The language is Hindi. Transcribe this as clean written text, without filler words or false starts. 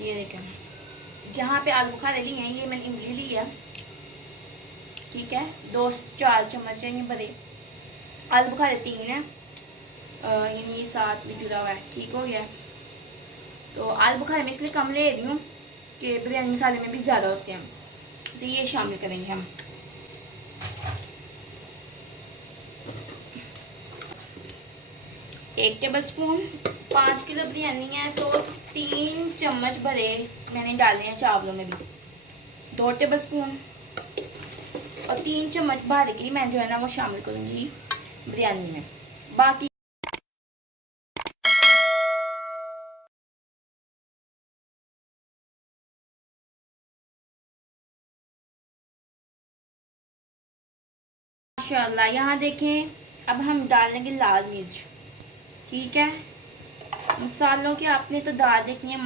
ये देखें, यहाँ पे आलू बुखारे लिए हैं, ये मैंने इमली ली है, ठीक है। 2-4 चम्मच है ये भरे। आलू बुखारे 3 है, यानी 7 भी जुड़ा हुआ है, ठीक हो गया। तो आलू बुखारे मैं इसलिए कम ले रही हूँ कि बिरयानी मसाले में भी ज़्यादा होते हैं, तो ये शामिल करेंगे हम। एक टेबल स्पून, 5 किलो बिरयानी है तो 3 चम्मच भरे मैंने डाले हैं चावलों में भी। 2 टेबल स्पून और 3 चम्मच भर के मैं जो है ना वो शामिल करूँगी बिरयानी में। बाकी माशाल्लाह, यहाँ देखें, अब हम डालेंगे लाल मिर्च, ठीक है। मसालों की आपने तो दाल देखनी है।